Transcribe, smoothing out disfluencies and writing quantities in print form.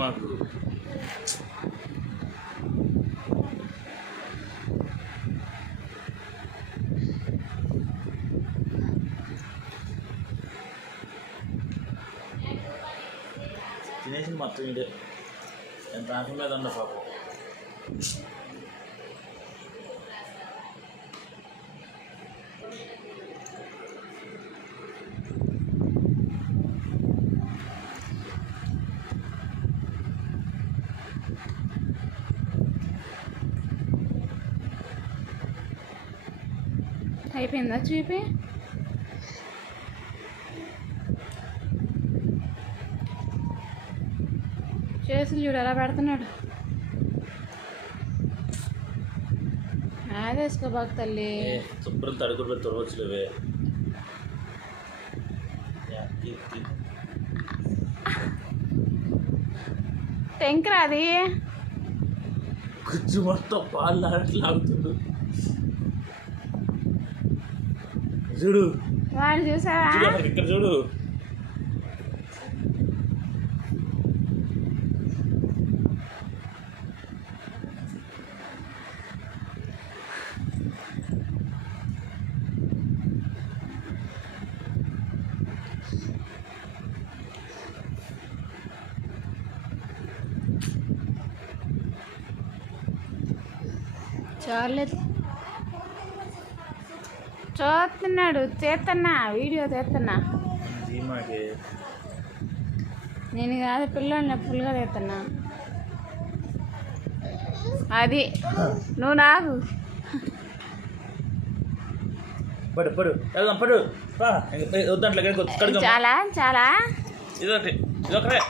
మాకు తినేసి మొత్తం ఇదే ఎంత ఆకలి మీద ఉండ పాపం. అయిపోయిందా చూపి? చేతులు చూడు ఎలా పెడుతున్నాడు. అదేసుకో బాగా తల్లి. శుభ్రం తడుకుడు తొడవచ్చులేవే. టెంకరా అది గుజ్జు మొత్తం పాలు లాగుతుండు చూడు. వాడు చూసావా? ఇక్కడ చూడు. చాలేదు చూస్తున్నాడు. చేస్తున్నా వీడియో చేస్తున్నా. నేను కాదు పిల్లల్ని ఫుల్గా చేస్తున్నా. అది నువ్వు నాకు పడు పడు వెళ్దాం పడు. చాలా చాలా ఇదొకటి ఇదొకటే.